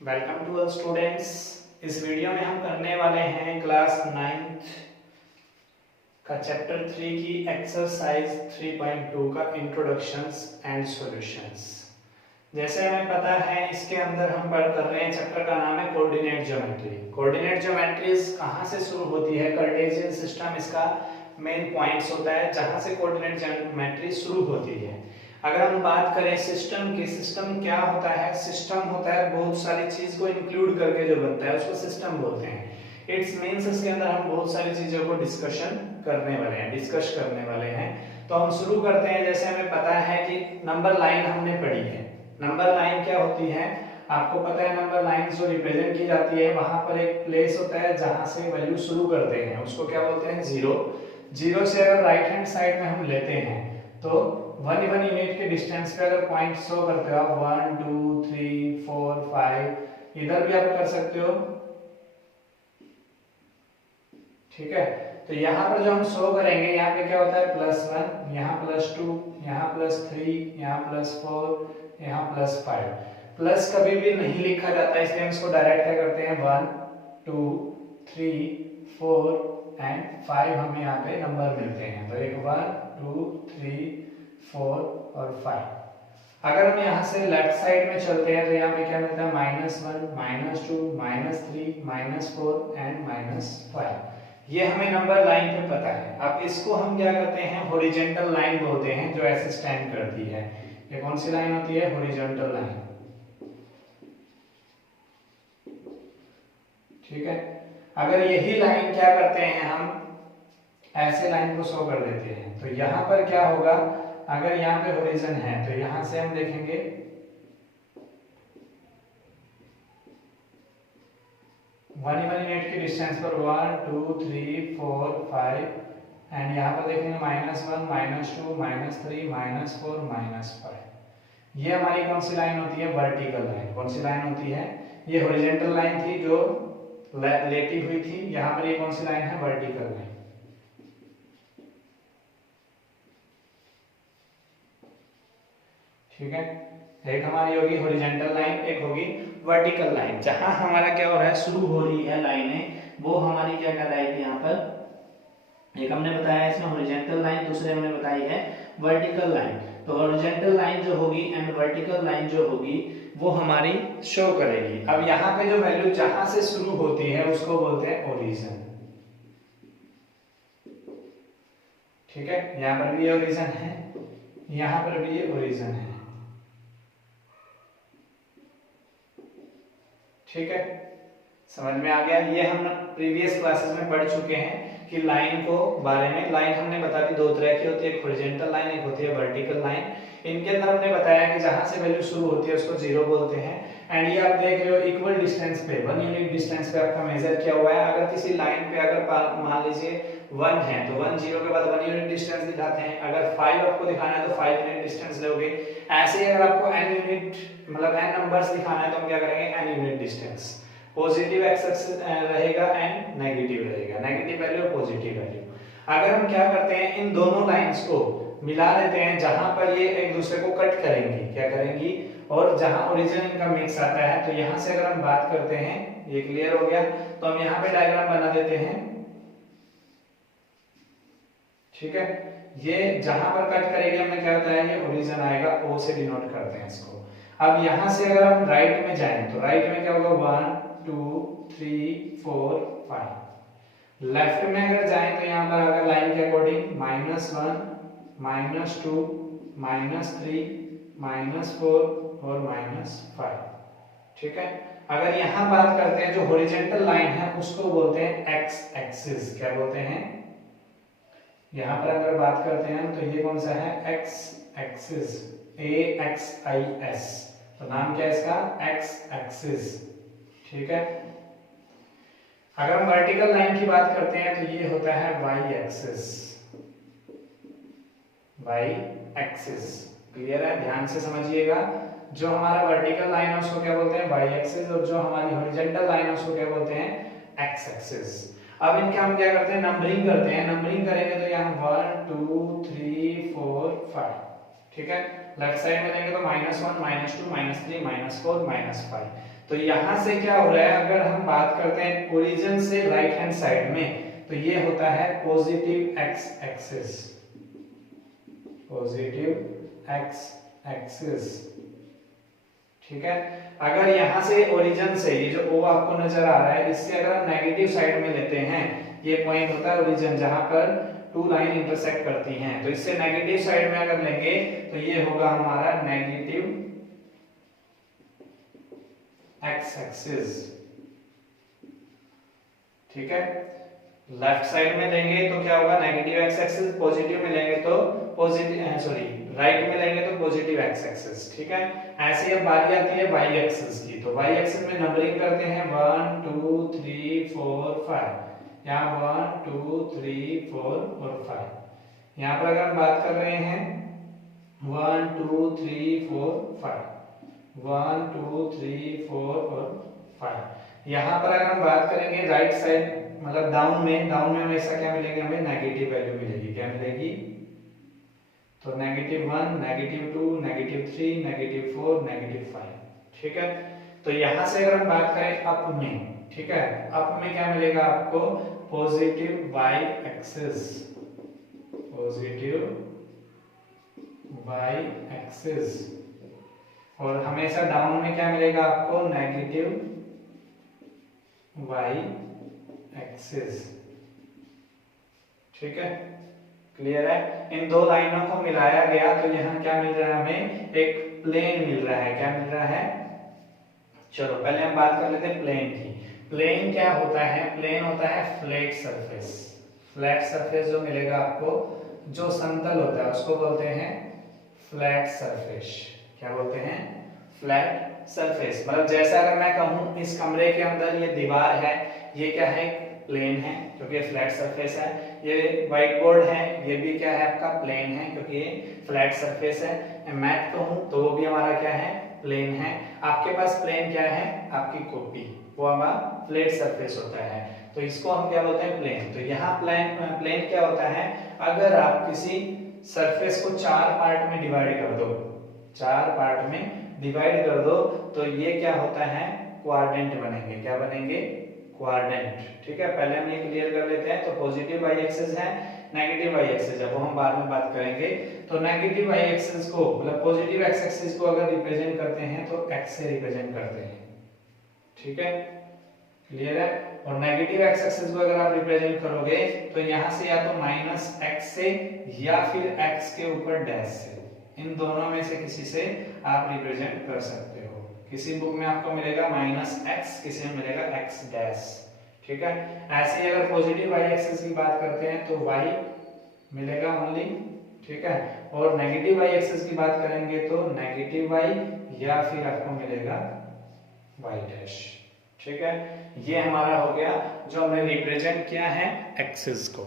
Welcome to all students. इस video में हम करने वाले हैं क्लास 9th का चैप्टर 3 की एक्सरसाइज 3.2 का इंट्रोडक्शंस एंड सॉल्यूशंस। जैसे हमें पता है इसके अंदर हम पढ़ कर रहे हैं, चैप्टर का नाम है कोऑर्डिनेट ज्योमेट्री। कोऑर्डिनेट ज्योमेट्रीज कहाँ से शुरू होती है? कार्टेशियन सिस्टम इसका मेन पॉइंट्स होता है जहाँ से कोऑर्डिनेट ज्योमेट्री शुरू होती है। अगर हम बात करें सिस्टम की, सिस्टम क्या होता है? सिस्टम होता है बहुत सारी चीज को इंक्लूड करके जो बनता है उसको सिस्टम बोलते हैं। इट्स मींस इसके अंदर हम बहुत सारी चीजों को डिस्कस करने वाले हैं। तो हम शुरू करते हैं। जैसे हमें पता है कि नंबर लाइन हमने पढ़ी है। नंबर लाइन क्या होती है आपको पता है? नंबर लाइन जो रिप्रेजेंट की जाती है वहां पर एक प्लेस होता है जहां से वैल्यू शुरू करते हैं, उसको क्या बोलते हैं? जीरो। जीरो से अगर राइट हैंड साइड में हम लेते हैं तो वन यूनिट के डिस्टेंस पे अगर पॉइंट शो करते हो आप 1 2 3 4 5, इधर भी आप कर सकते हो, ठीक है। तो यहाँ पर जो हम शो करेंगे यहाँ पे क्या होता है? +1, यहाँ +2, यहाँ +3, यहाँ +4, यहाँ +5। प्लस कभी भी नहीं लिखा जाता इसलिए हम इसको डायरेक्ट क्या करते हैं? 1 2 3 4 एंड 5 हमें यहाँ पे नंबर मिलते हैं। तो एक 1 2 3 4 और 5। अगर हम यहाँ से लेफ्ट साइड में चलते हैं तो यहाँ पे क्या मिलता है? -1 -2 -3 -4 एंड -5। ये हमें नंबर लाइन पे पता है। अब इसको हम क्या करते हैं? हॉरिजॉन्टल लाइन बोलते हैं जो ऐसे स्टैंड करती है। ये कौन सी लाइन होती है? हॉरिजॉन्टल लाइन, ठीक है। अगर यही लाइन क्या करते हैं हम ऐसे लाइन को शो कर देते हैं तो यहाँ पर क्या होगा? अगर यहाँ पे होरिजन है तो यहाँ से हम देखेंगे वन यूनिट के डिस्टेंस पर 1 2 3 4 5 एंड यहाँ पर देखेंगे -1 -2 -3 -4 -5। ये हमारी कौन सी लाइन होती है? Vertical line. कौन सी लाइन होती है? ये हॉरिजॉन्टल लाइन थी जो लेटी हुई थी। यहाँ पर ये कौन सी लाइन है? वर्टिकल लाइन, ठीक है। एक हमारी होगी हॉरिजॉन्टल लाइन, एक होगी वर्टिकल लाइन। जहां हमारा क्या हो रहा है? शुरू हो रही है लाइनें, वो हमारी क्या कहलाएगी? यहाँ पर एक हमने बताया इसमें हॉरिजॉन्टल लाइन, दूसरे हमने बताई है वर्टिकल लाइन। तो हॉरिजॉन्टल लाइन जो होगी एंड वर्टिकल लाइन जो होगी वो हमारी शो करेगी। अब यहाँ पे जो वैल्यू जहां से शुरू होती है उसको बोलते हैं ओरिजिन, ठीक है। यहाँ पर भी ये ओरिजिन है, यहाँ पर भी ये ओरिजिन है, ठीक है। समझ में आ गया? ये हम प्रीवियस क्लासेस में पढ़ चुके हैं कि लाइन को बारे में। लाइन हमने बता दी दो तरह की होती है, एक हॉरिजॉन्टल लाइन, एक होती है वर्टिकल लाइन। इनके अंदर हमने बताया कि जहां से वैल्यू शुरू होती है उसको जीरो बोलते हैं। एंड ये आप देख रहे हो इक्वल डिस्टेंस पे, 1 यूनिट डिस्टेंस पे आपका मेजर किया हुआ है। अगर किसी लाइन पे अगर मान लीजिए 1 है तो 1 0 के बाद 1 यूनिट डिस्टेंस दिखाते हैं। अगर 5 आपको दिखाना है तो 5 यूनिट डिस्टेंस लोगे। ऐसे ही अगर आपको n यूनिट मतलब n नंबर्स दिखाना है तो हम क्या करेंगे? n unit distance. Positive x axis रहेगा एंड नेगेटिव रहेगा, नेगेटिव वैल्यू और पॉजिटिव वैल्यू। अगर हम क्या करते हैं? इन दोनों लाइंस को मिला देते हैं जहां पर ये एक दूसरे को कट करेंगी, क्या करेंगी? और जहां ओरिजिन इनका मिक्स आता है तो यहां से अगर हम बात करते हैं, ये क्लियर हो गया, तो हम यहाँ पे डायग्राम बना देते हैं, ठीक है। ये जहां पर कट करेगी हमने क्या बताया? ये ओरिजिन आएगा, ओ से डिनोट करते हैं इसको। अब यहां से अगर हम राइट में जाएं तो राइट में क्या होगा? 1 2 3 4 5। लेफ्ट में अगर जाएं तो यहाँ पर अगर लाइन के अकॉर्डिंग -1 -2 -3 -4 और -5, ठीक है। अगर यहाँ बात करते हैं जो हॉरिजॉन्टल लाइन है उसको बोलते हैं एक्स एक्सिस। क्या बोलते हैं? यहाँ पर अगर बात करते हैं तो ये कौन सा है? X axis, AXIS। तो नाम क्या है इसका? एक्स एक्सिस, ठीक है। अगर हम वर्टिकल लाइन की बात करते हैं तो ये होता है Y axis, Y axis. Clear है? ध्यान से समझिएगा। जो हमारा वर्टिकल लाइन है उसको क्या बोलते हैं? वाई एक्सिस, और जो हमारी हॉरिजॉन्टल लाइन है उसको क्या बोलते हैं? X axis. अब इनके हम क्या करते हैं? नंबरिंग करते हैं। नंबरिंग करेंगे तो यहाँ 1 2 3 4 5, ठीक है। लेफ्ट साइड में देंगे तो -1 -2 -3 -4 -5। तो यहां से क्या हो रहा है, अगर हम बात करते हैं ओरिजिन से राइट हैंड साइड में, तो ये होता है positive x axis, positive x axis. ठीक है, अगर यहां से ओरिजिन से ये जो O आपको नजर आ रहा है, इससे अगर हम नेगेटिव साइड में लेते हैं, ये पॉइंट होता है ओरिजिन जहां पर टू लाइन इंटरसेक्ट करती हैं, तो इससे नेगेटिव साइड में अगर लेंगे तो ये होगा हमारा नेगेटिव एक्स एक्सिस। ठीक है, लेफ्ट साइड में लेंगे तो क्या होगा, नेगेटिव एक्स एक्सिस, पॉजिटिव में लेंगे तो पॉजिटिव, सॉरी राइट में लेंगे तो पॉजिटिव एक्स एक्सिस। ठीक है, ऐसे ही अब बारी आती है वाई एक्सिस की, तो वाई एक्सिस में नंबरिंग करते हैं 1 2 3 4 5, यहाँ 1 2 3 4 और 5। यहाँ पर अगर हम बात कर रहे हैं 1 2 3 4 5, 1 2 3 4 और 5। यहाँ पर अगर हम बात करेंगे राइट साइड मतलब डाउन में हमेशा क्या मिलेगी, हमें नेगेटिव वैल्यू मिलेगी। क्या मिलेगी, तो -1 -2 -3 -4 -5। ठीक है, तो यहां से अगर हम बात करें अप में, ठीक है, अप में क्या मिलेगा आपको, positive Y axis, positive Y axis. और हमेशा डाउन में क्या मिलेगा आपको, नेगेटिव वाई एक्सिस। ठीक है, क्लियर है। इन दो लाइनों को मिलाया गया तो यहाँ क्या मिल रहा है, हमें एक प्लेन मिल रहा है। क्या मिल रहा है, चलो पहले हम बात कर लेते हैं प्लेन की। प्लेन क्या होता है, प्लेन होता है फ्लैट सरफेस। फ्लैट सरफेस जो मिलेगा आपको, जो समतल होता है उसको बोलते हैं फ्लैट सरफेस। क्या बोलते हैं, फ्लैट सरफेस। मतलब जैसा अगर मैं कहूं इस कमरे के अंदर ये दीवार है, ये क्या है, प्लेन है क्योंकि फ्लैट सरफेस है। ये व्हाइट बोर्ड है, ये भी क्या है आपका, प्लेन है क्योंकि ये फ्लैट सरफेस है। मैट कहूं तो वो भी हमारा क्या है, प्लेन है। आपके पास प्लेन क्या है, आपकी कॉपी, वो हमारा फ्लैट सरफेस होता है, तो इसको हम क्या बोलते हैं, प्लेन। तो यहाँ प्लेन क्या होता है, अगर आप किसी सरफेस को 4 पार्ट में डिवाइड कर दो, 4 पार्ट में डिवाइड कर दो, तो ये क्या होता है, क्वाड्रेंट बनेंगे। क्या बनेंगे, क्वाड्रेंट। ठीक है, पहले हम ये क्लियर कर लेते हैं। तो पॉजिटिव वाई एक्सिस है, नेगेटिव वाई एक्सिस है, वो हम बाद में बात करेंगे। तो नेगेटिव वाई एक्सिस को मतलब पॉजिटिव एक्स एक्सिस को अगर रिप्रेजेंट करते हैं तो एक्स से रिप्रेजेंट करते हैं। ठीक है, क्लियर है। और नेगेटिव एक्स एक्सिस को अगर आप रिप्रेजेंट करोगे तो यहां से या तो -x से या फिर x के ऊपर डैश से, इन दोनों में से किसी से आप रिप्रेजेंट कर सकते हो। किसी बुक में आपको मिलेगा -x, किसी में मिलेगा x डैश। ठीक है, ऐसे ही अगर पॉजिटिव y एक्सिस की बात करते हैं तो y मिलेगा ओनली। ठीक है, और नेगेटिव y एक्सिस की बात करेंगे तो नेगेटिव y या फिर आपको मिलेगा y डैश। ठीक है, ये हमारा हो गया जो हमने रिप्रेजेंट किया है एक्सिस को।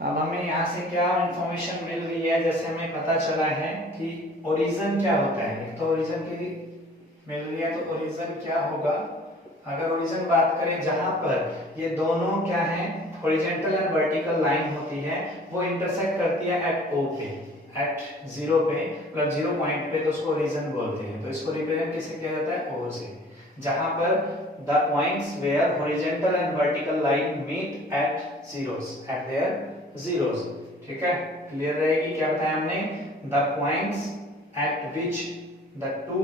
अब हमें यहाँ से क्या इंफॉर्मेशन मिल रही है, जैसे हमें पता चला है कि ओरिजिन क्या होता है। एक तो ओरिजिन की मिल रही है, तो ओरिजिन क्या होगा, अगर ओरिजिन बात करें जहां पर ये दोनों क्या है, हॉरिजॉन्टल एंड वर्टिकल लाइन होती है, वो इंटरसेक्ट करती है एट O पे, एट 0 पे, मतलब 0 पॉइंट पे, तो उसको ओरिजिन बोलते हैं। तो इसको रिप्रेजेंट किससे किया जाता है, O से। जहां पर the points where horizontal and vertical line meet at zeros, at there zeros. ठीक है, क्लियर रहेगी। क्या बताया हमने, the points at which the two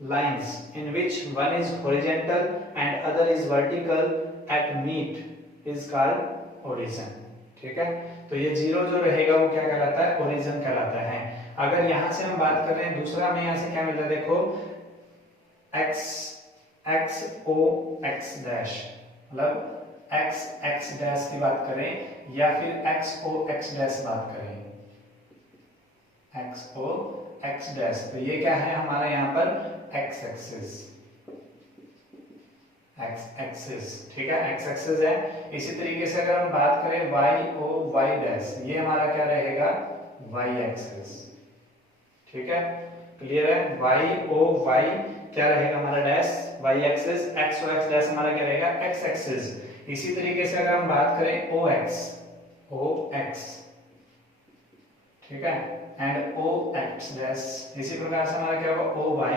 lines in which one is horizontal and other is vertical at meet is called origin। ठीक है, तो ये 0 जो रहेगा वो क्या कहलाता है, ओरिजिन कहलाता है। अगर यहां से हम बात कर रहे हैं दूसरा, हमें यहां से क्या मिल रहा है, देखो x o x डैश, मतलब x डैश की बात करें या फिर x o x डैश बात करें, x o x डैश, तो ये क्या है हमारा यहाँ पर x एक्सिस, x एक्सिस। ठीक है, x एक्सिस है। इसी तरीके से अगर हम बात करें y o y डैश, ये हमारा क्या रहेगा, y एक्सिस। ठीक है, क्लियर है। y o y क्या रहेगा हमारा dash, y axis, x o x dash हमारा क्या रहेगा, x एक्सिस। इसी तरीके से अगर हम बात करें o x ठीक है, एंड ओ एक्स डैश, इसी प्रकार से हमारा क्या होगा O Y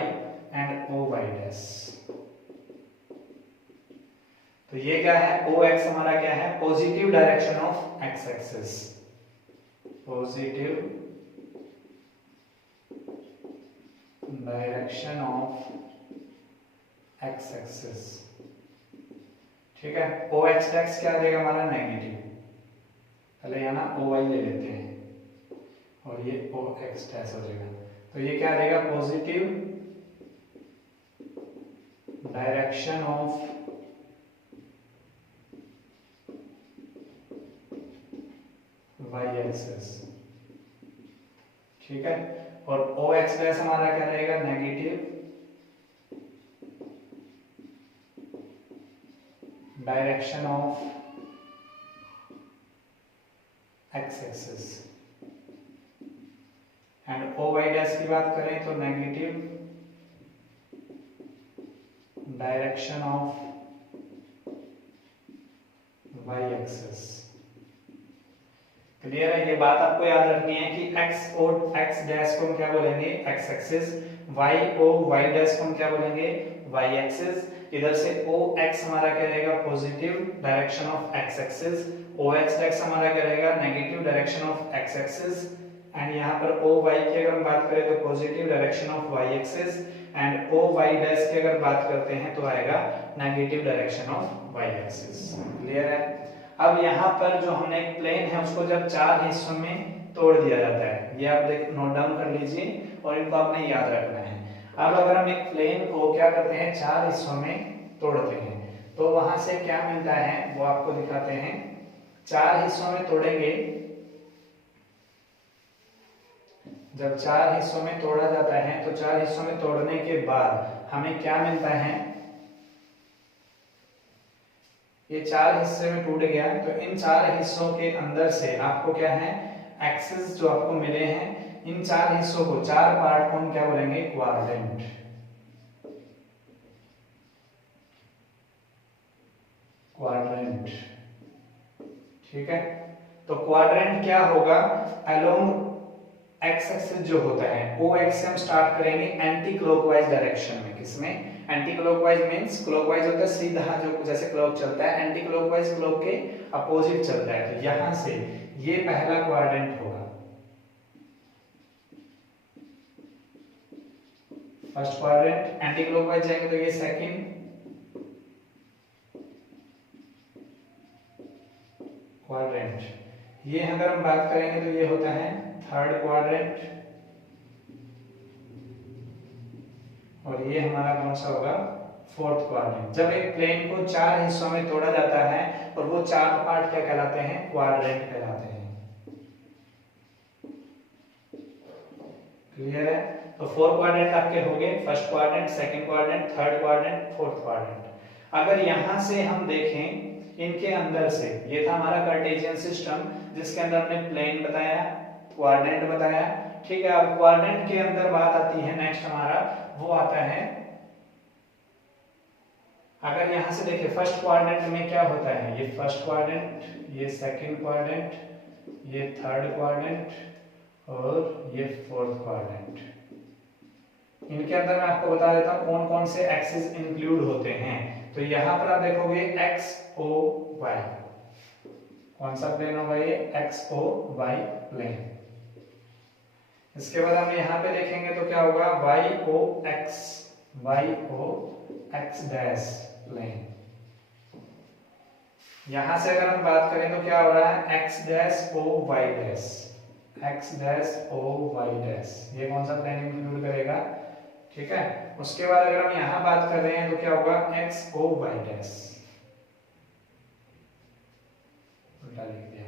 and O Y dash. तो ये क्या है ओ एक्स हमारा क्या है positive direction of X axis, positive direction of X axis. ठीक है, ओ एक्स डैश क्या आ जाएगा हमारा नेगेटिव, पहले यहाँ ना ओ वाई ले लेते हैं और ये ओ एक्स डैश हो जाएगा। तो ये क्या आ जाएगा positive direction of Y axis. ठीक है, और ओ एक्स डैश हमारा क्या रहेगा negative direction of X axis. And O Y dash की बात करें तो negative direction of Y axis. Clear है, ये बात आपको याद रखनी है कि x और x डैश को हम क्या बोलेंगे x एक्सिस, y और y डैश को हम क्या बोलेंगे y एक्सिस। इधर से o x हमारा क्या रहेगा positive direction of x axis, o x dash हमारा क्या रहेगा negative direction of x axis. And यहाँ पर o y की अगर हम बात करें तो positive direction of y axis, and o y dash की अगर बात करते हैं तो आएगा negative direction of y axis. Clear है। अब यहाँ पर जो हमने एक प्लेन है उसको जब चार हिस्सों में तोड़ दिया जाता है, ये आप देख नोट डाउन कर लीजिए और इनको आपने याद रखना है। अब अगर हम एक प्लेन को क्या करते हैं चार हिस्सों में तोड़ते हैं तो वहां से क्या मिलता है वो आपको दिखाते हैं। चार हिस्सों में तोड़ेंगे, जब चार हिस्सों में तोड़ा जाता है तो चार हिस्सों में तोड़ने के बाद हमें क्या मिलता है, ये चार हिस्से में टूट गया तो इन चार हिस्सों के अंदर से आपको क्या है एक्सिस जो आपको मिले हैं, इन चार हिस्सों को चार पार्ट को हम क्या बोलेंगे क्वाड्रेंट। क्वाड्रेंट ठीक है, तो क्वाड्रेंट क्या होगा अलोंग एक्स एक्सिस जो होता है ओ एक्स से हम स्टार्ट करेंगे एंटी क्लॉकवाइज डायरेक्शन में। किसमें एंटी क्लॉकवाइज मींस क्लॉकवाइज होता है सीधा जो जैसे क्लॉक चलता है, एंटी क्लॉकवाइज क्लॉक के अपोजिट चलता है। तो यहां से ये पहला क्वाड्रेंट होगा, फर्स्ट क्वाड्रेंट। एंटी क्लॉकवाइज जाएंगे तो ये सेकंड क्वाड्रेंट। ये अगर हम बात करेंगे तो ये होता है थर्ड क्वाड्रेंट, और ये हमारा कौन सा होगा फोर्थ क्वाड्रेंट। जब एक प्लेन को चार हिस्सों में तोड़ा जाता है और वो चार पार्ट क्या कहलाते हैं क्वाड्रेंट कहलाते हैं। क्लियर है, तो फोर क्वाड्रेंट आपके हो गए, first quadrant, second quadrant, third quadrant, fourth quadrant. अगर यहां से हम देखें इनके अंदर से, ये था हमारा कार्टेशियन सिस्टम जिसके अंदर हमने प्लेन बताया, क्वाड्रेंट बताया। ठीक है, अब क्वाड्रेंट के अंदर बात आती है नेक्स्ट हमारा वो आता है, अगर यहां से देखिए फर्स्ट क्वाड्रेंट में क्या होता है, ये फर्स्ट क्वाड्रेंट, ये सेकंड क्वाड्रेंट, ये थर्ड क्वाड्रेंट और ये फोर्थ क्वाड्रेंट। इनके अंदर मैं आपको बता देता हूं कौन कौन से एक्सिस इंक्लूड होते हैं। तो यहां पर आप देखोगे एक्स ओ वाई, कौन सा प्लेन होगा ये एक्स ओ वाई प्लेन। इसके बाद हम यहाँ पे देखेंगे तो क्या होगा Y O X dash plane. यहां से अगर हम बात करें तो क्या हो रहा है X dash O Y dash, X dash O Y dash, ये कौन सा प्लेन इंक्लूड करेगा। ठीक है, उसके बाद अगर हम यहाँ बात कर रहे हैं तो क्या होगा एक्स ओ वाई डैश, उल्टा लिख दिया,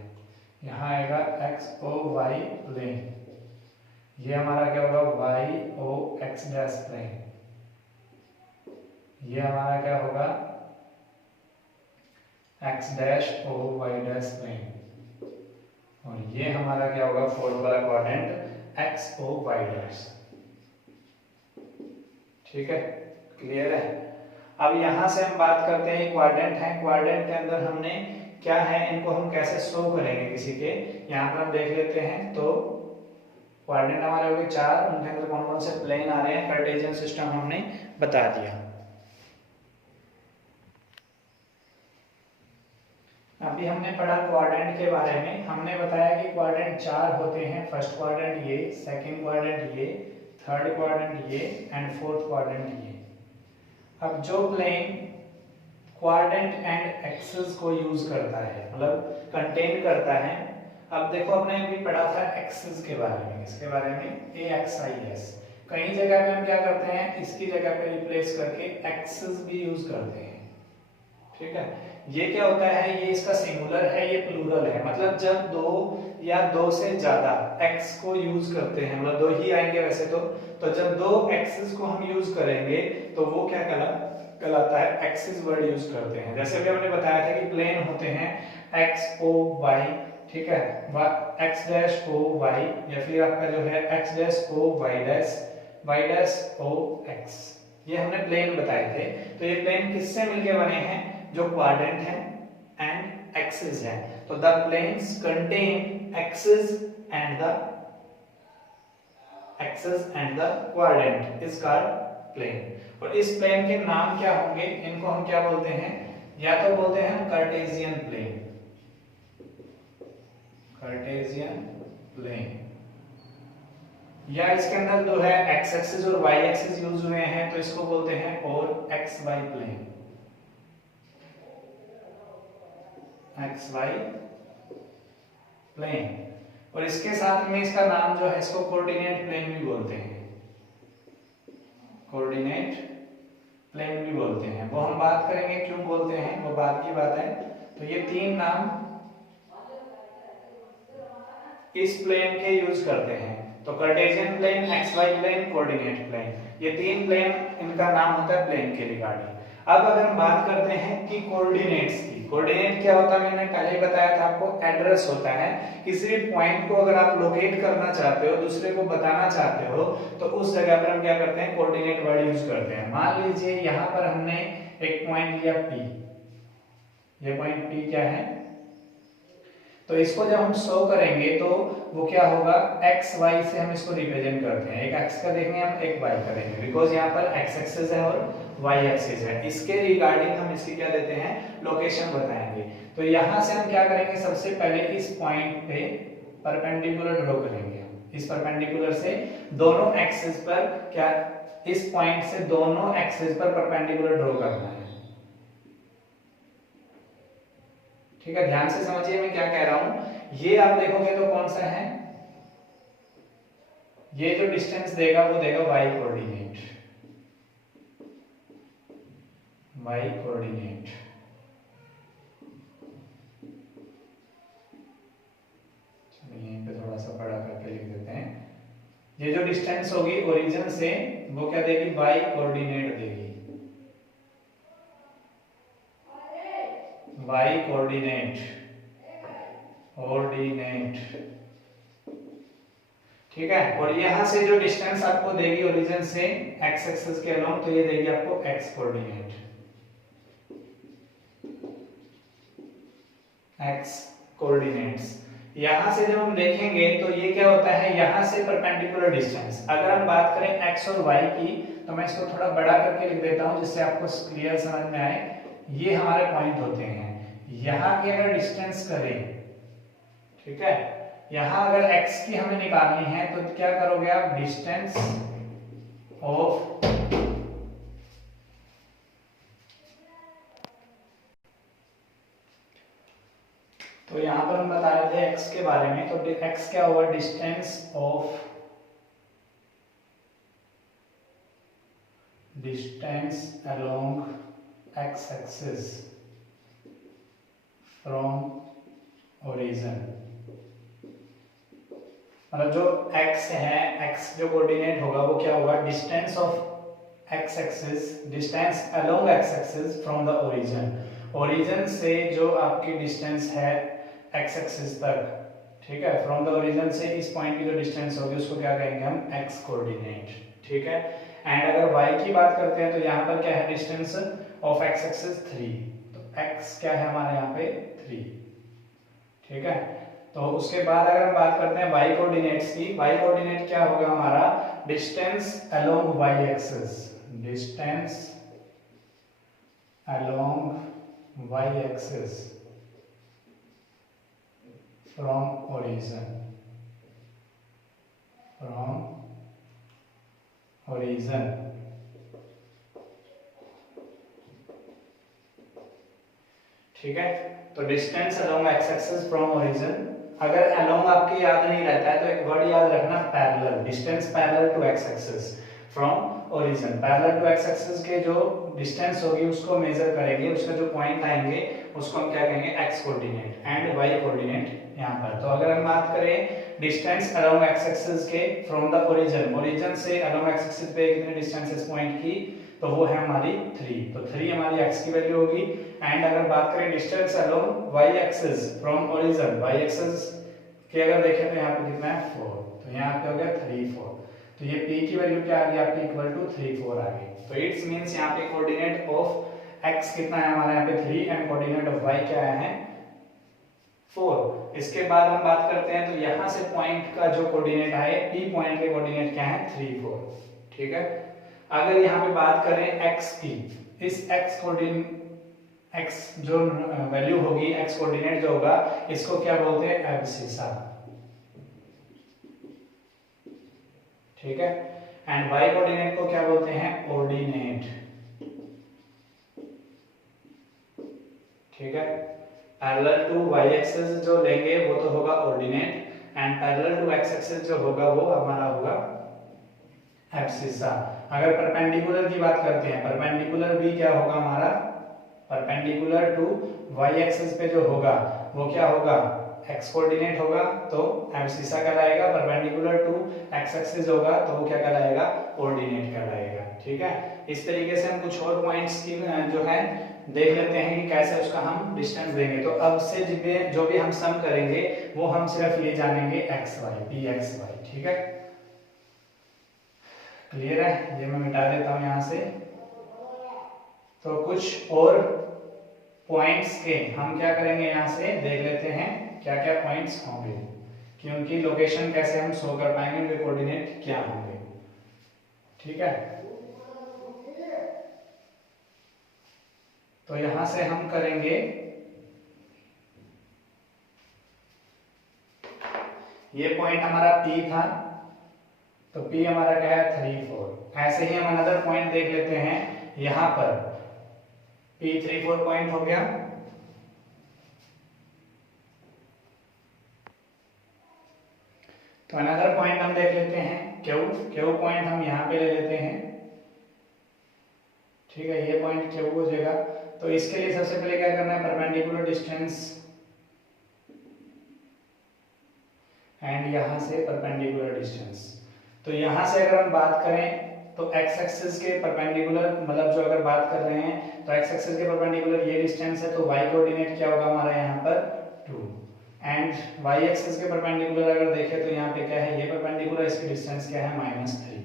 यहाँ आएगा एक्स ओ वाई प्लेन, ये हमारा क्या होगा Y O X dash plane, ये हमारा क्या होगा X dash O Y dash plane, और ये हमारा क्या होगा फोर्थ वाला quadrant X O Y dash. ठीक है, क्लियर है। अब यहां से हम बात करते हैं क्वाड्रेंट है, क्वाड्रेंट के अंदर हमने क्या है इनको हम कैसे शो करेंगे किसी के, यहाँ पर हम देख लेते हैं। तो कोऑर्डिनेट हमारे हो गए 4, उनके अंदर कौन कौन से प्लेन आ रहे हैं, कार्टेशियन सिस्टम हमने बता दिया। अभी हमने पढ़ा क्वाड्रेंट के बारे में, हमने बताया कि क्वाड्रेंट 4 होते हैं, फर्स्ट क्वाड्रेंट ये, सेकंड क्वाड्रेंट ये, थर्ड क्वाड्रेंट ये एंड फोर्थ क्वाड्रेंट ये। अब जो प्लेन क्वाड्रेंट एंड एक्सिस को यूज करता है, मतलब कंटेन करता है, अब देखो अपने अभी पढ़ा था एक्सिस के बारे में, इसके बारे में AXIS, कई जगह पे हम क्या करते हैं, इसकी जगह पे रिप्लेस करके एक्सिस भी यूज करते हैं, ठीक है। ये क्या होता है, ये इसका सिंगुलर है, ये प्लूरल है, मतलब जब दो या दो से ज्यादा एक्स को यूज करते हैं, मतलब दो ही आएंगे वैसे तो जब दो एक्सिस को हम यूज करेंगे तो वो क्या कहलाता है, एक्सिस वर्ड यूज करते हैं। जैसे भी हमने बताया था कि प्लेन होते हैं एक्स ओ वाई, ठीक है, एक्स डैश ओ वाई, या फिर आपका जो है X dash O Y dash O X, ये हमने प्लेन बताए थे। तो ये प्लेन किससे मिलके बने हैं, जो क्वाड्रेंट है एंड एक्सिस है। तो the planes contain axis and the quadrant is called plane. और इस प्लेन के नाम क्या होंगे, इनको हम क्या बोलते हैं, या तो बोलते हैं हम कार्टेशियन प्लेन, या इसके अंदर जो है एक्स एक्सिस और वाई एक्सिस यूज हुए हैं तो इसको बोलते हैं और एक्स वाई प्लेन। और इसके साथ में इसका नाम जो है, इसको कोऑर्डिनेट प्लेन भी बोलते हैं, वो हम बात करेंगे क्यों बोलते हैं, वो बात की बात है। तो ये तीन नाम इस प्लेन के यूज करते हैं, तो Cartesian plane, X Y plane, coordinate plane, ये तीन प्लेन, इनका नाम होता है प्लेन के रिगार्डिंग। अब अगर हम बात करते हैं कि कोऑर्डिनेट्स की, कोऑर्डिनेट क्या होता है, मैंने पहले ही बताया था आपको, एड्रेस होता है। किसी भी पॉइंट को अगर आप लोकेट करना चाहते हो, दूसरे को बताना चाहते हो, तो उस जगह पर हम क्या करते हैं, कोऑर्डिनेट वर्ड यूज करते हैं। मान लीजिए यहाँ पर हमने एक पॉइंट लिया P, ये पॉइंट P क्या है, तो इसको जब हम शो करेंगे तो वो क्या होगा, एक्स वाई से हम इसको रिप्रेजेंट करते हैं, एक एक्स का देखेंगे हम, एक वाई का देखेंगे, बिकॉज यहाँ पर एक्स एक्सिस है और वाई एक्सिस है, इसके रिगार्डिंग हम इसकी क्या देते हैं, लोकेशन बताएंगे। तो यहाँ से हम क्या करेंगे, सबसे पहले इस पॉइंट पे परपेंडिकुलर ड्रॉ करेंगे, इस परपेंडिकुलर से दोनों एक्सिस पर क्या, इस पॉइंट से दोनों एक्सिस पर परपेंडिकुलर ड्रॉ करना है, ठीक है। ध्यान से समझिए मैं क्या कह रहा हूं, ये आप देखोगे तो कौन सा है, ये जो डिस्टेंस देगा वो देगा y कोऑर्डिनेट, यहीं पे थोड़ा सा बड़ा करके लिख देते हैं। ये जो डिस्टेंस होगी ओरिजिन से वो क्या देगी, y कोऑर्डिनेट देगी, y कोऑर्डिनेट, ठीक है। और यहां से जो डिस्टेंस आपको देगी ओरिजिन से x एक्सिस के अलोंग, तो ये देगी आपको x कोऑर्डिनेट, यहां से जब हम देखेंगे तो ये क्या होता है, यहां से परपेंडिकुलर डिस्टेंस, अगर हम बात करें x और y की, तो मैं इसको थोड़ा बड़ा करके लिख देता हूं जिससे आपको क्लियर समझ में आए। ये हमारे पॉइंट होते हैं, यहाँ की अगर डिस्टेंस करें, ठीक है, यहाँ अगर x की हमें निकालनी है तो क्या करोगे आप, डिस्टेंस ऑफ तो यहाँ पर हम बता रहे थे x के बारे में, तो x क्या होगा, distance along x axis from origin, मतलब जो x है, x जो कोऑर्डिनेट होगा वो क्या होगा, distance of x axis, distance along x axis from the origin से जो आपकी डिस्टेंस है x एक्सिस तक, ठीक है, फ्रॉम द ओरिजिन से इस पॉइंट की जो डिस्टेंस होगी उसको क्या कहेंगे हम, x कोऑर्डिनेट, ठीक है। एंड अगर y की बात करते हैं तो यहाँ पर क्या है, डिस्टेंस ऑफ x एक्सिस 3, तो x क्या है हमारे यहाँ पे 3, ठीक है। तो उसके बाद अगर हम बात करते हैं वाई कोऑर्डिनेट्स की, वाई कोऑर्डिनेट क्या होगा हमारा, distance along Y axis, distance along Y axis from origin, from origin. ठीक है, तो distance along X axis from origin. अगर अलोंग आपके याद नहीं रहता है तो एक वर्ड याद रखना, parallel, distance parallel to X axis from origin. Parallel to X axis के जो डिस्टेंस होगी उसको मेजर करेंगे, उसका जो पॉइंट आएंगे उसको हम क्या कहेंगे, X coordinate and Y coordinate यहाँ पर। तो अगर हम बात करें डिस्टेंस अलोंग एक्स एक्सिस के फ्रॉम द ओरिजिन, ओरिजिन से अलोंग एक्स एक्सिस पे कितनी डिस्टेंस इस पॉइंट की, तो वो है हमारी 3, तो 3 हमारी x की वैल्यू होगी। एंड अगर बात करें distance along y axis from origin, y axis के अगर देखें तो यहाँ पे कितना है 4, तो यहाँ पे हो गया 3 4, तो ये p की वैल्यू क्या आ गई आपकी, इक्वल टू 3 4 आ गई। तो इट्स मींस यहाँ पे कोऑर्डिनेट ऑफ x कितना है हमारा यहाँ पे 3 एंड कोऑर्डिनेट ऑफ y क्या है 4। इसके बाद हम बात करते हैं तो यहाँ से पॉइंट का जो कोऑर्डिनेट है, p पॉइंट के कोऑर्डिनेट क्या है 3 4। ठीक है, अगर यहाँ पे बात करें x की, इस x कोऑर्डिनेट, x जो वैल्यू होगी, x कोऑर्डिनेट जो होगा, इसको क्या बोलते हैं, एब्सिसा। ठीक है, एंड y कोऑर्डिनेट को क्या बोलते हैं, ऑर्डिनेट। ठीक है, पैरेलल टू y एक्सिस जो लेंगे वो तो होगा ordinate, and parallel to x axis जो होगा वो हमारा होगा एब्सिसा। अगर परपेंडिकुलर की बात करते हैं, परपेंडिकुलर भी क्या होगा हमारा, परपेंडिकुलर टू y एक्सिस पे जो होगा वो क्या होगा, x कोऑर्डिनेट होगा तो एब्सिसा कहलाएगा, परपेंडिकुलर टू x एक्सिस होगा तो वो क्या कहलाएगा, ऑर्डिनेट कहलाएगा। ठीक है, इस तरीके से हम कुछ और पॉइंट्स की जो है देख लेते हैं कि कैसे उसका हम डिस्टेंस देंगे। तो अब से जो भी हम सम करेंगे वो हम सिर्फ ये जानेंगे x y, p x y। ठीक है, क्लियर है, ये मैं मिटा देता हूं यहां से। तो कुछ और पॉइंट्स के हम क्या करेंगे, यहां से देख लेते हैं क्या क्या पॉइंट्स होंगे, कि उनकी लोकेशन कैसे हम शो कर पाएंगे, उनके कोऑर्डिनेट क्या होंगे। ठीक है, तो यहां से हम करेंगे, ये पॉइंट हमारा P था, तो P हमारा क्या है 3 4। ऐसे ही हम अनदर पॉइंट देख लेते हैं, यहां पर P 3 4 पॉइंट हो गया। तो अनदर पॉइंट हम देख लेते हैं Q पॉइंट हम यहां पे ले लेते हैं। ठीक है, ये पॉइंट Q हो जाएगा। तो इसके लिए सबसे पहले क्या करना है, परपेंडिकुलर डिस्टेंस एंड यहां से परपेंडिकुलर डिस्टेंस। तो यहां से अगर हम बात करें तो x एक्सिस के परपेंडिकुलर, मतलब जो अगर बात कर रहे हैं तो x एक्सिस के परपेंडिकुलर ये डिस्टेंस है, तो y कोऑर्डिनेट क्या होगा हमारा यहाँ पर 2, एंड y एक्सिस के परपेंडिकुलर अगर देखें तो यहाँ पे क्या है, ये परपेंडिकुलर, इसकी डिस्टेंस क्या है -3।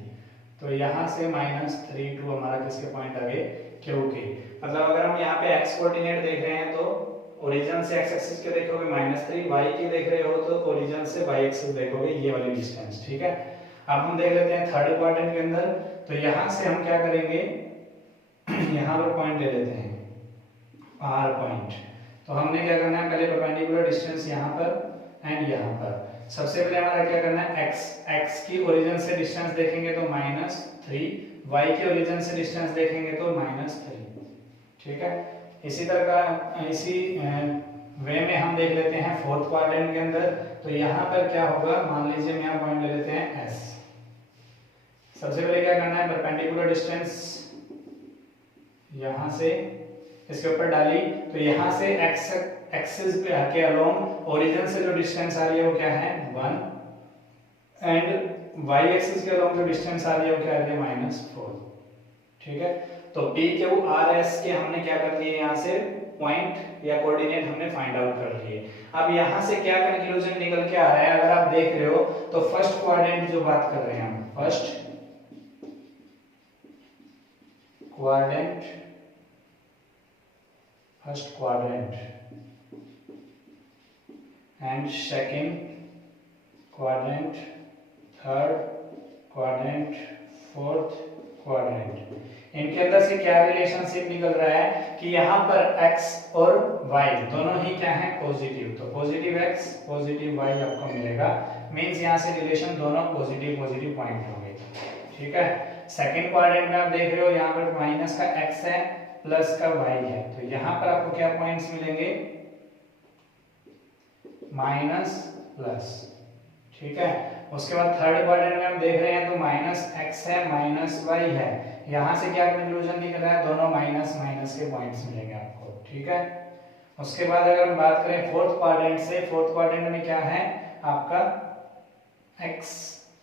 तो यहाँ से -3 2 हमारा किसके पॉइंट आ गए, Q के। मतलब अगर हम यहाँ पे x कोऑर्डिनेट देख रहे हैं तो ओरिजिन से x एक्सिस के देखोगे -3, y की देख रहे हो तो ओरिजिन से y एक्सिस देखोगे ये वाली डिस्टेंस। ठीक है, अब हम देख लेते हैं थर्ड क्वाड्रेंट के अंदर। तो यहां से हम क्या करेंगे, यहां पर पॉइंट ले लेते हैं R पॉइंट। तो हमने क्या करना है, पहले परपेंडिकुलर डिस्टेंस यहां पर एंड यहां पर। सबसे पहले हमारा क्या करना है, x की ओरिजिन से डिस्टेंस देखेंगे तो -3, y की ओरिजिन से डिस्टेंस देखेंगे तो -3। ठीक है, इसी तरह का इसी वे में हम देख लेते हैं फोर्थ क्वाड्रेंट के अंदर। तो यहाँ पर क्या होगा, मान लीजिए हम यहाँ पॉइंट ले लेते हैं S। सबसे पहले क्या करना है, परपेंडिकुलर डिस्टेंस यहाँ से इसके ऊपर डाली, तो यहाँ से x एक्सिस पे आके अलोंग ओरिजिन से जो डिस्टेंस आ रही है वो क्या है 1, एंड y एक्सिस के अलोंग जो डिस्टेंस आ रही है वो क्या आ रही है -4। ठीक है, तो P Q R S के हमने क्या कर लिए, यहाँ से पॉइंट या कोऑर्डिनेट हमने फाइंड आउट कर लिए। अब यहाँ से क्या कंक्लूजन निकल के आ रहा है, अगर आप देख रहे हो तो फर्स्ट क्वाड्रेंट जो बात कर रहे हैं हम, first quadrant and second quadrant, third quadrant, fourth quadrant. इनके अंदर से क्या रिलेशनशिप निकल रहा है कि यहाँ पर x और y दोनों ही क्या है पॉजिटिव, तो पॉजिटिव x पॉजिटिव y आपको मिलेगा। मींस यहाँ से रिलेशन दोनों पॉजिटिव पॉजिटिव पॉइंट होंगे। ठीक है, सेकंड क्वाड्रेंट में आप देख रहे हो यहाँ पर माइनस का x है प्लस का y है, तो यहाँ पर आपको क्या पॉइंट्स मिलेंगे माइनस प्लस। ठीक है, उसके बाद थर्ड क्वाड्रेंट में हम देख रहे हैं तो माइनस x है माइनस y है, यहाँ से क्या कंक्लूजन निकल रहा है दोनों माइनस माइनस के पॉइंट्स मिलेंगे आपको। ठीक है, उसके बाद अगर हम बात करें फोर्थ क्वाड्रेंट से, फोर्थ क्वाड्रेंट में क्या है आपका x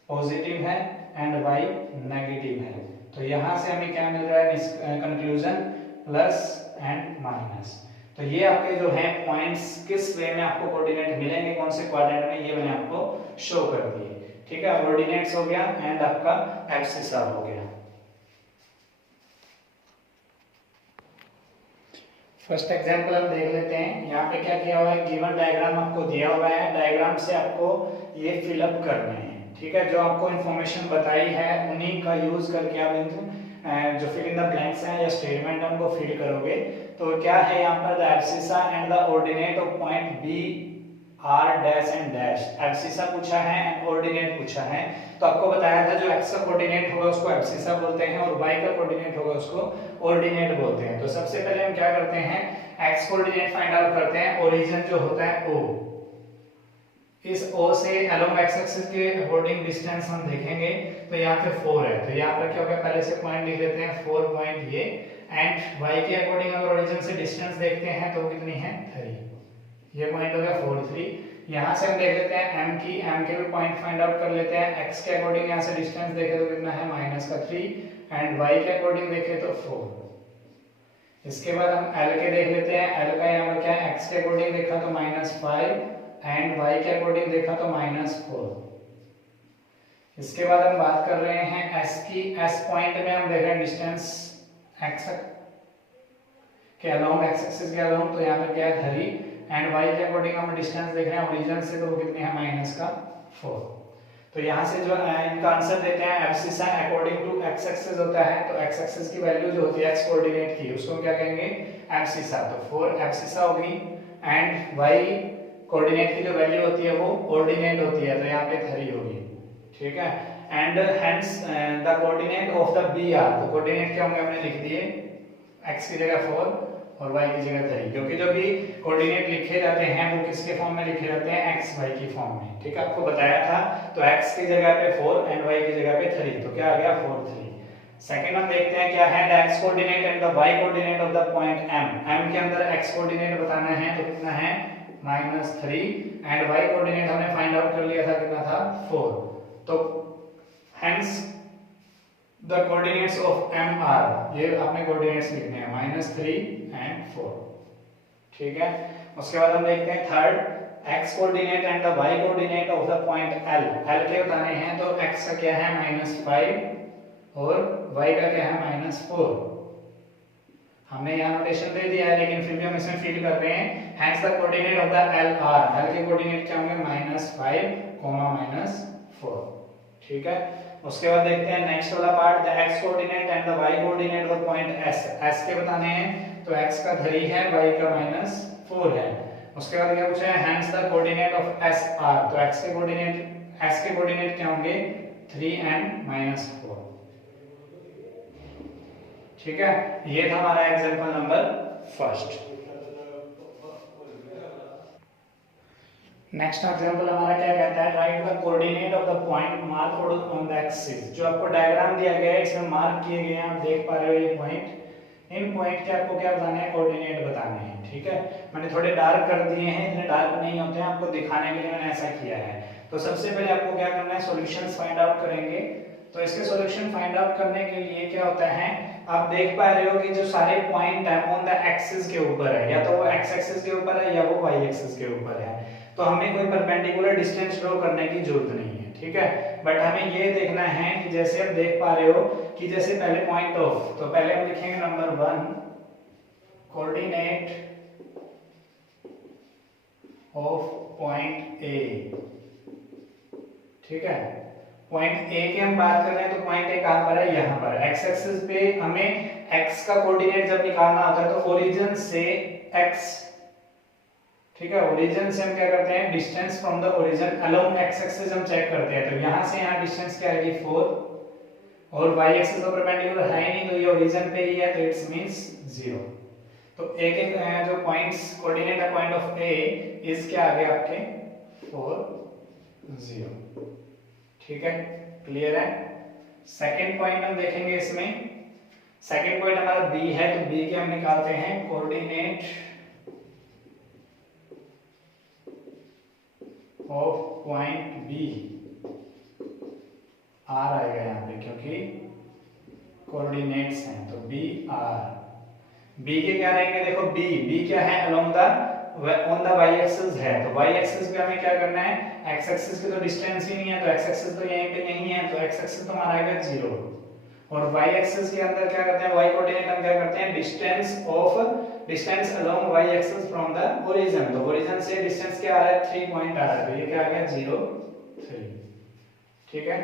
पॉजिटिव है एंड y नेगेटिव है, तो यहाँ से हमें क्या मिल रहा है कंक्लूजन प्लस एंड माइनस। तो ये आपके जो है पॉइंट्स किस वे में आपको कोऑर्डिनेट मिलेंगे कौन से क्वाड्रेंट में, ये मैंने आपको शो कर दिए। ठीक है, ऑर्डिनेट्स हो गया एंड आपका एब्सिसा हो गया। फर्स्ट एग्जांपल हम देख लेते हैं। यहाँ पे क्या किया हुआ है, गिवन डायग्राम आपको दिया हुआ है, डायग्राम से आपको ये फिलअप करने हैं। ठीक है, जो आपको इन्फॉर्मेशन बताई है उन्हीं का यूज करके आप जो फिल इन द ब्लैंक्स हैं या स्टेटमेंट है उनको फिल करोगे। तो क्या है यहाँ पर the abscissa and the ordinate of point B R dash and dash. Abscissa पूछा है एंड ऑर्डिनेट पूछा है, तो आपको बताया था जो एक्स का कोऑर्डिनेट होगा उसको एब्सिसा बोलते हैं और वाई का कोऑर्डिनेट होगा उसको ऑर्डिनेट बोलते हैं। तो सबसे पहले हम क्या करते हैं, एक्स कोऑर्डिनेट फाइंड आउट करते हैं। ओरिजिन जो होता है ओ, इस O से अलोंग एक्स एक्सिस के अकॉर्डिंग डिस्टेंस हम देखेंगे तो यहाँ पे 4 है, तो यहाँ पर क्या होगा पहले से पॉइंट लिख लेते हैं 4 पॉइंट ये, एंड y के अकॉर्डिंग अगर ओरिजिन से डिस्टेंस देखते हैं तो कितनी है 3, ये पॉइंट हो गया 4 3। यहाँ से हम देख लेते हैं m की, m के भी पॉइंट फाइंड आउट कर लेते हैं। x के अकॉर्डिंग यहाँ से डिस्टेंस देखे तो कितना है -3 एंड y के अकॉर्डिंग देखे तो 4। इसके बाद हम l के देख लेते हैं, l का यहाँ पर क्या है x के अकॉर्डिंग देखा तो -5 एंड y के अकॉर्डिंग देखा तो -4। इसके बाद हम बात कर रहे हैं s की, s पॉइंट में हम देख रहे हैं डिस्टेंस x के अलोंग एक्स एक्सिस के अलोंग, तो यहाँ पर क्या है 3 एंड y के अकॉर्डिंग हम डिस्टेंस देख रहे हैं ओरिजिन से, तो वो कितनी है -4। तो यहाँ से जो इनका आंसर देते हैं abscissa according to x axis होता है, तो x एक्सिस की वैल्यू जो होती है x कोऑर्डिनेट की उसको क्या कहेंगे एब्सिसा, तो 4 एब्सिसा होगी एंड y कोऑर्डिनेट की जो वैल्यू होती है वो ऑर्डिनेट होती है, तो यहाँ पे 3 होगी। ठीक है, and hence the coordinate of the B R, तो कोऑर्डिनेट क्या होंगे हमने लिख दिए x की जगह 4 और y की जगह 3, क्योंकि जो भी कोऑर्डिनेट लिखे जाते हैं वो किसके फॉर्म में लिखे जाते हैं x y की फॉर्म में। ठीक है, आपको बताया था, तो x की जगह पे 4 एंड y की जगह पे 3, तो क्या आ गया 4 3। सेकंड हम देखते हैं क्या है the x coordinate and the y coordinate of the point m। m के अंदर x कोऑर्डिनेट बताना है तो कितना है -3 एंड y कोऑर्डिनेट हमने फाइंड आउट कर लिया था कितना था 4, तो hence the coordinates of m are, ये आपने कोऑर्डिनेट्स लिखने हैं -3 एंड 4। ठीक है, उसके बाद हम देखते हैं third x coordinate and the y coordinate of the point l। l के बताने हैं तो x का क्या है -5 और y का क्या है -4। हमने यहाँ नोटेशन दे दिया है लेकिन फिर भी हम इसमें फिल कर रहे हैं। Hence the coordinate of the l r, l के कोऑर्डिनेट क्या होंगे -5, -4। ठीक है, उसके बाद देखते हैं नेक्स्ट वाला part the x coordinate and the y coordinate of point s। s के बताने हैं तो x का 3 है, y का -4 है। उसके बाद क्या पूछा है hence the coordinate of s r, तो x के कोऑर्डिनेट क्या होंगे 3 एंड -4। ठीक है, ये था हमारा example number first. Next example हमारा क्या कहता है right the coordinate of the point marked on the axis. जो आपको डायग्राम दिया गया है इसमें मार्क किए गए हैं, आप देख पा रहे हो ये पॉइंट, इन पॉइंट के आपको क्या बताने हैं कोऑर्डिनेट बताने हैं। ठीक है, मैंने थोड़े डार्क कर दिए हैं, इतने डार्क नहीं होते हैं, आपको दिखाने के लिए मैंने ऐसा किया है। तो सबसे पहले आपको क्या करना है सॉल्यूशंस फाइंड आउट करेंगे। तो इसके सॉल्यूशन फाइंड आउट करने के लिए क्या होता है, आप देख पा रहे हो कि जो सारे पॉइंट है ऑन द एक्सिस के ऊपर है, या तो वो एक्स एक्सिस के ऊपर है या वो वाई एक्सिस के ऊपर है, तो हमें कोई परपेंडिकुलर डिस्टेंस ड्रॉ करने की जरूरत नहीं है। ठीक है, बट हमें ये देखना है कि जैसे आप देख पा रहे हो कि जैसे पहले पॉइंट ऑफ, तो पहले हम लिखेंगे number 1 coordinate of point A, ठीक है। पॉइंट ए की हम बात कर रहे हैं तो पॉइंट ए कहां पर है, यहां पर। एक्स एक्सिस पे हमें एक्स का कोऑर्डिनेट जब निकालना होता है तो ओरिजिन से एक्स, ठीक है, ओरिजिन से हम क्या करते हैं, distance from the origin along X axis हम चेक करते हैं। तो यहां से यहां डिस्टेंस क्या आएगी 4, और y एक्सिस तो परपेंडिकुलर है ही नहीं, तो ये ओरिजिन पे ही है, तो इट्स मींस 0। तो एक एक जो पॉइंट्स कोऑर्डिनेट है पॉइंट ऑफ ए इस क्या आ गया आपके 4 0, ठीक है, क्लियर है। सेकंड पॉइंट हम देखेंगे इसमें, सेकंड पॉइंट हमारा बी है, तो बी के हम निकालते हैं coordinate of point B, R आएगा यहाँ पे क्योंकि कोऑर्डिनेट्स हैं, तो बी आर। बी के क्या रहेंगे, देखो बी क्या है, along the on the Y axis है, तो वाई एक्सिस पे हमें क्या करना है, एक्स एक्सिस की तो डिस्टेंस ही नहीं है, तो एक्स एक्सिस तो यहीं पे नहीं है, तो एक्स एक्सिस तो हमारा आएगा 0, और वाई एक्सिस के अंदर क्या करते हैं, वाई कोऑर्डिनेट हम क्या करते हैं, distance along Y axis from the origin, तो ओरिजिन से डिस्टेंस क्या आ रहा है, 3 पॉइंट आ रहा है, तो ये क्या आ गया 0 3, ठीक है।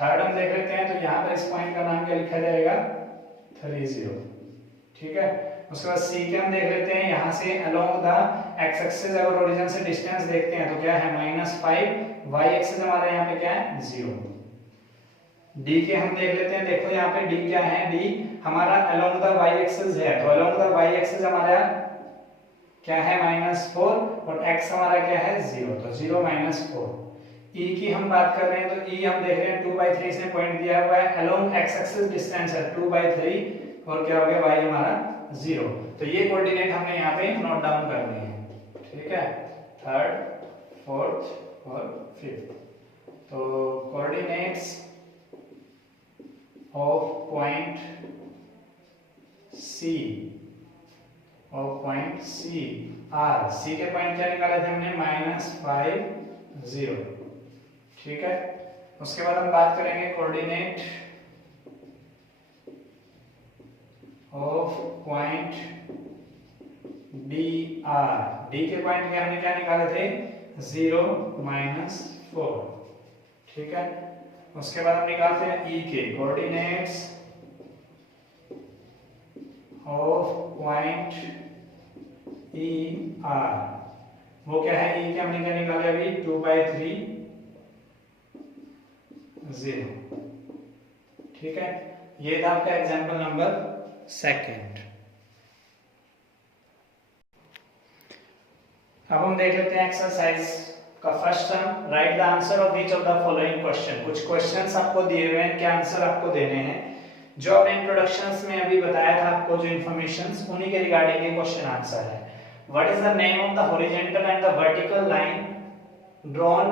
थर्ड हम देख लेते हैं, तो यहाँ पर इस पॉइंट का नाम क्या लिखा जाएगा 3 0, ठीक है। उसके बाद सी के हम देख लेते हैं, यहाँ से अलोंग द एक्स एक्सिस अगर ओरिजिन से डिस्टेंस देखते हैं तो क्या है -5, वाई एक्सिस हमारा यहाँ पे क्या है 0। डी के हम देख लेते हैं, देखो यहाँ पे डी क्या है, डी हमारा अलोंग द वाई एक्सिस है, तो अलोंग द वाई एक्सिस हमारा क्या है -4, और एक्स हमारा क्या है 0, तो 0 -4। ई की हम बात कर रहे हैं, तो ई हम देख रहे हैं 2/3 इसने पॉइंट दिया हुआ है, अलोंग एक्स एक्सिस डिस्टेंस है 2/3, और क्या हो गया वाई हमारा 0, तो ये कोऑर्डिनेट हमने यहाँ पे नोट डाउन करने हैं, ठीक है, थर्ड, फोर्थ और फिफ्थ। तो coordinates of point C, of point C are, C के पॉइंट क्या निकाले थे हमने -5 0, ठीक है। उसके बाद हम बात करेंगे coordinate of point D R, D के पॉइंट के हमने क्या निकाले थे 0 -4, ठीक है। उसके बाद हम निकालते हैं ई के coordinates of point E R, वो क्या है, ई के हमने क्या निकाले अभी 2/3 0, ठीक है। ये था आपका एग्जांपल नंबर सेकंड। अब हम देख लेते हैं एक्सरसाइज का first sum, write the answer of each of the following question. कुछ क्वेश्चंस आपको दिए हुए हैं, क्या आंसर आपको देने हैं, जो आपने इंट्रोडक्शंस में अभी बताया था आपको जो इन्फॉर्मेशंस, उन्हीं के रिगार्डिंग ये क्वेश्चन आंसर है। What is the name of the horizontal and the vertical line drawn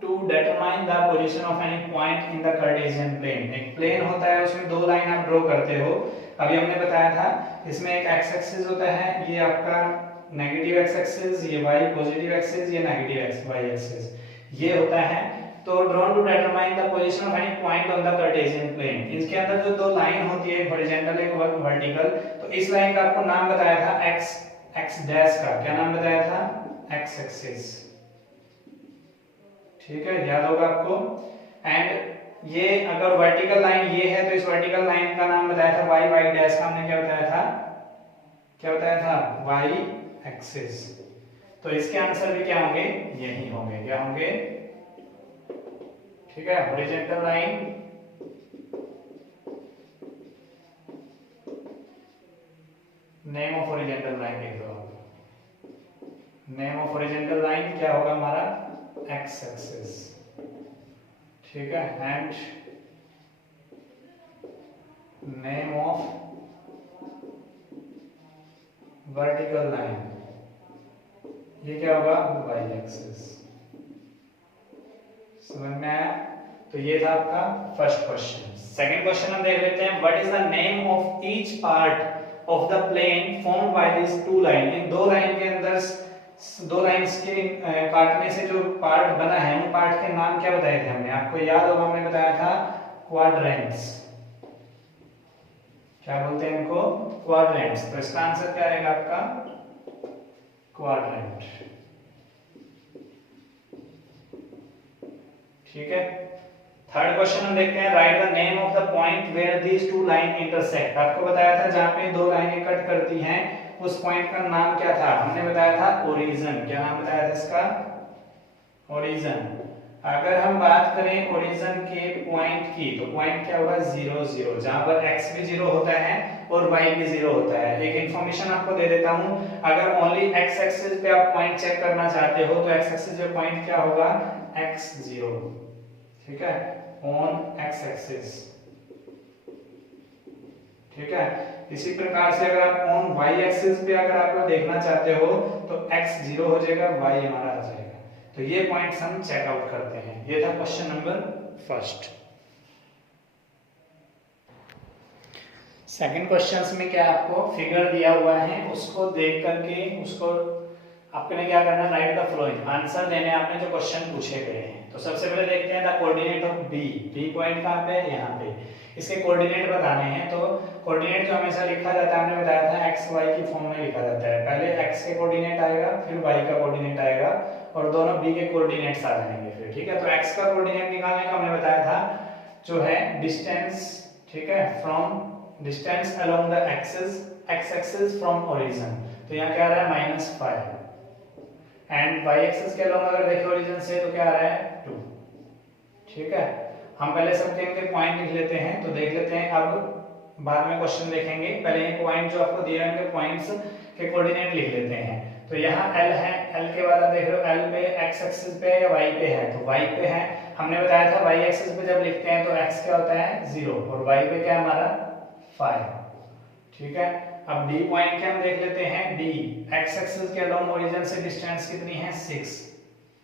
to determine the position of any point in the Cartesian plane. एक प्लेन होता है, उसमें दो लाइन आप ड्रॉ करते हो, अभी हमने बताया था इसमें एक एक्स एक्सिस होता है, ये आपका नेगेटिव एक्स एक्सिस, ये वाई पॉजिटिव एक्सिस, ये नेगेटिव एक्स वाई एक्सिस, ये होता है। तो drawn to determine the position of any point on the Cartesian plane, इसके अंदर जो दो लाइन होती है, एक हॉरिजॉन्टल एक वर्टिकल, तो इस लाइन का आपको नाम बताया था एक्स डैश का, क्या नाम बताया था एक्स एक्सिस, ठीक है, याद होगा आपको। एंड ये अगर वर्टिकल लाइन ये है, तो इस वर्टिकल लाइन का नाम बताया था वाई, वाई डैश का हमने क्या बताया था, क्या बताया था वाई एक्सिस। तो इसके आंसर भी क्या होंगे, यही होंगे, क्या होंगे, ठीक है। Horizontal line name of horizontal line लिख दो आप, नेम ऑफ हॉरिजॉन्टल लाइन क्या होगा हमारा एक्स एक्सिस, ठीक है। And name of vertical line, ये क्या होगा वाई एक्सिस। समझ में आया? तो ये था आपका फर्स्ट क्वेश्चन। सेकंड क्वेश्चन हम देख लेते हैं, what is the name of each part of the plane formed by this two line. इन दो लाइन के अंदर, दो लाइंस के काटने से जो पार्ट बना है, उन पार्ट के नाम क्या बताए थे हमने, आपको याद होगा हमने बताया था क्वाड्रेंट्स, क्या बोलते हैं इनको, क्वाड्रेंट्स। तो इसका आंसर क्या आएगा आपका क्वाड्रेंट, ठीक है। थर्ड क्वेश्चन हम देखते हैं, write the name of the point where these two line intersect. आपको बताया था जहां पे दो लाइनें कट करती हैं उस पॉइंट का नाम क्या था, हमने बताया था ओरिजिन। क्या नाम बताया था इसका, ओरिजिन। अगर हम बात करें ओरिजिन के पॉइंट की तो पॉइंट क्या होगा 0 0, जहां पर x भी 0 होता है और y भी 0 होता है। एक इंफॉर्मेशन आपको दे देता हूं, अगर ओनली x एक्सिस पे आप पॉइंट चेक करना चाहते हो तो x एक्सिस पे पॉइंट क्या होगा x0, ठीक है, ऑन x एक्सिस, ठीक है। इसी प्रकार से अगर आप ऑन y एक्सिस पे अगर आप देखना चाहते हो तो x 0 हो जाएगा, y हमारा आ जाएगा। तो ये पॉइंट्स हम चेक आउट करते हैं। ये था question number first. Second questions में क्या आपको फिगर दिया हुआ है उसको देख करके उसको आपने क्या करना, राइट द फॉलोइंग, आंसर देने आपने जो क्वेश्चन पूछे गए हैं। तो सबसे पहले देखते हैं the coordinate of B. B point कहां पे है, यहां पे। इसके कोऑर्डिनेट बताने हैं। तो कोऑर्डिनेट जो हमेशा लिखा जाता है, हमने बताया था एक्स वाई की फॉर्म में लिखा जाता है। पहले एक्स के कोऑर्डिनेट आएगा, फिर वाई का कोऑर्डिनेट आएगा और दोनों बी के कोऑर्डिनेट्स आ जाएंगे फिर, ठीक है। तो एक्स का कोऑर्डिनेट निकालने का हमने बताया था जो है डिस्टेंस, ठीक है, from distance along the axis, x axis from origin. तो यहाँ क्या आ रहा है -5 एंड y एक्सिस के अलोंग अगर देखें ओरिजिन से तो क्या आ रहा है 2, ठीक है। हम पहले सबके इनके पॉइंट लिख लेते हैं तो देख लेते हैं, अब बाद में क्वेश्चन देखेंगे। पहले ये पॉइंट जो आपको दिए हैं पॉइंट्स के कोऑर्डिनेट लिख लेते हैं। तो यहाँ L है, L के बाद आप देख रहे हो L पे x एक्सिस पे या y पे है, तो y पे है। हमने बताया था y एक्सिस पे जब लिखते हैं तो x क्या होता है 0 और y पे क्या हमारा 5, ठीक है। अब D पॉइंट के हम देख लेते हैं। D x एक्सिस के अलोंग ओरिजिन से डिस्टेंस कितनी है 6,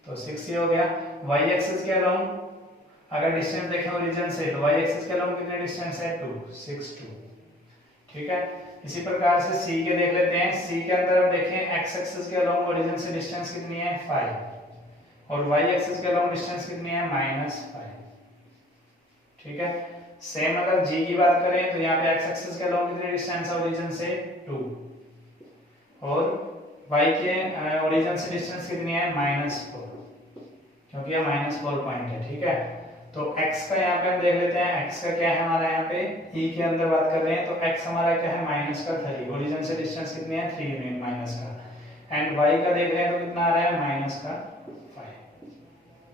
तो 6 ही हो गया। y एक्सिस के अलोंग अगर डिस्टेंस देखें ओरिजिन से तो y एक्सिस के अलोंग कितने डिस्टेंस है 2, 6 2, ठीक है। इसी प्रकार से C के देख लेते हैं। C के अंदर हम देखें x एक्सिस के अलोंग ओरिजिन से डिस्टेंस कितनी है 5 और y एक्सिस के अलोंग डिस्टेंस कितनी है -5, ठीक है। सेम अगर G की बात करें तो यहाँ पे x एक्सिस के अलोंग कितने डिस्टेंस है ओरिजिन से 2 और y के ओरिजिन से डिस्टेंस कितनी है -4, क्योंकि ये -4 पॉइंट है, ठीक है। तो x का यहाँ पे हम देख लेते हैं, x का क्या है हमारा यहाँ पे e के अंदर बात कर रहे हैं तो x हमारा क्या है -3, ओरिजिन से डिस्टेंस कितनी है 3 यूनिट माइनस का, एंड y का देख रहे हैं तो कितना आ रहा है -5,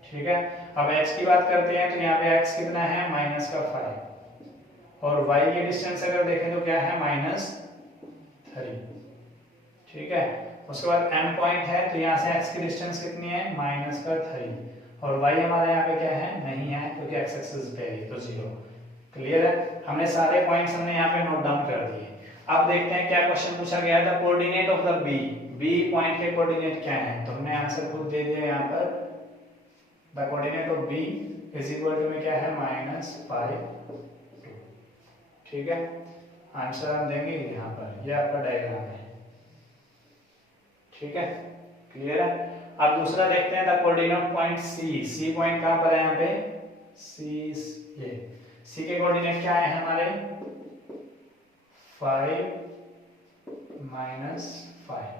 ठीक है। अब x की बात करते हैं तो यहाँ पे x कितना है -5 और y की डिस्टेंस अगर देखें तो क्या है -3, ठीक है। उसके बाद m पॉइंट है तो यहाँ से x की डिस्टेंस कितनी है -3 और y हमारा यहाँ पे क्या है नहीं है क्योंकि x एक्सिस पे है तो 0, क्लियर है। हमने सारे पॉइंट्स हमने यहाँ पे नोट डाउन कर दिए। अब देखते हैं क्या क्वेश्चन पूछा गया था, coordinate of the B point के कोऑर्डिनेट क्या है। तो हमने आंसर खुद दे दिया यहाँ पर, the coordinate of b is equal to में क्या है -5 2, ठीक है। आंसर हम देंगे यहाँ पर, ये आपका डायग्राम है, ठीक है, क्लियर है। अब दूसरा देखते हैं the coordinate point C point कहां पर है यहाँ पे ये सी के कोऑर्डिनेट क्या है हमारे 5 -5।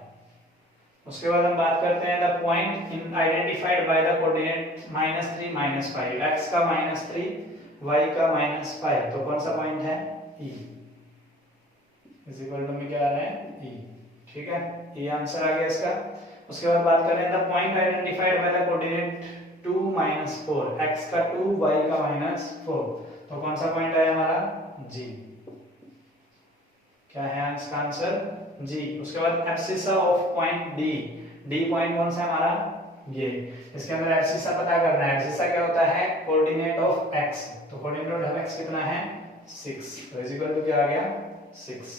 उसके बाद हम बात करते हैं the point in identified by the coordinate -3 -5, x का -3 y का -5, तो कौन सा पॉइंट है e इज इक्वल टू में क्या आ रहा है e, ठीक है, ये आंसर आ गया इसका। उसके बाद बात करें the point identified by the coordinate 2 -4, x का 2 y का -4, तो कौन सा पॉइंट है हमारा g, क्या है इसका आंसर g। उसके बाद abscissa of point d point कौन सा है हमारा ये, इसके अंदर एब्सिसा पता करना है। एब्सिसा क्या होता है कोऑर्डिनेट ऑफ x, तो कोऑर्डिनेट ऑफ x कितना है 6, तो इज इक्वल टू क्या आ गया 6।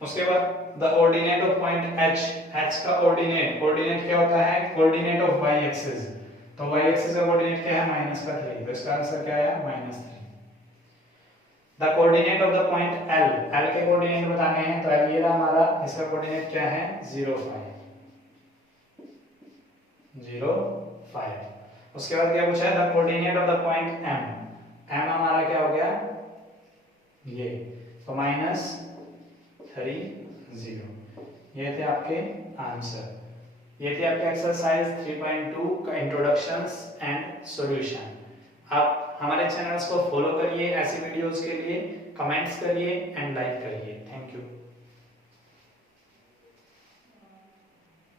उसके बाद the ordinate of point h का ऑर्डिनेट क्या होता है कोऑर्डिनेट ऑफ y एक्सिस, तो y एक्सिस का कोऑर्डिनेट क्या है -3, तो इसका आंसर क्या आया -3। The coordinate of the point l के कोऑर्डिनेट बताने हैं तो l ये रहा हमारा, इसका कोऑर्डिनेट क्या है 0 5। उसके बाद क्या पूछा है the coordinate of the point m हमारा क्या हो गया ये, तो -3 0। ये थे आपके आंसर, ये थे आपके एक्सरसाइज 3.2 का इंट्रोडक्शंस एंड सॉल्यूशन। आप हमारे चैनल्स को फॉलो करिए ऐसी वीडियोस के लिए, कमेंट्स करिए एंड लाइक करिए। Thank you.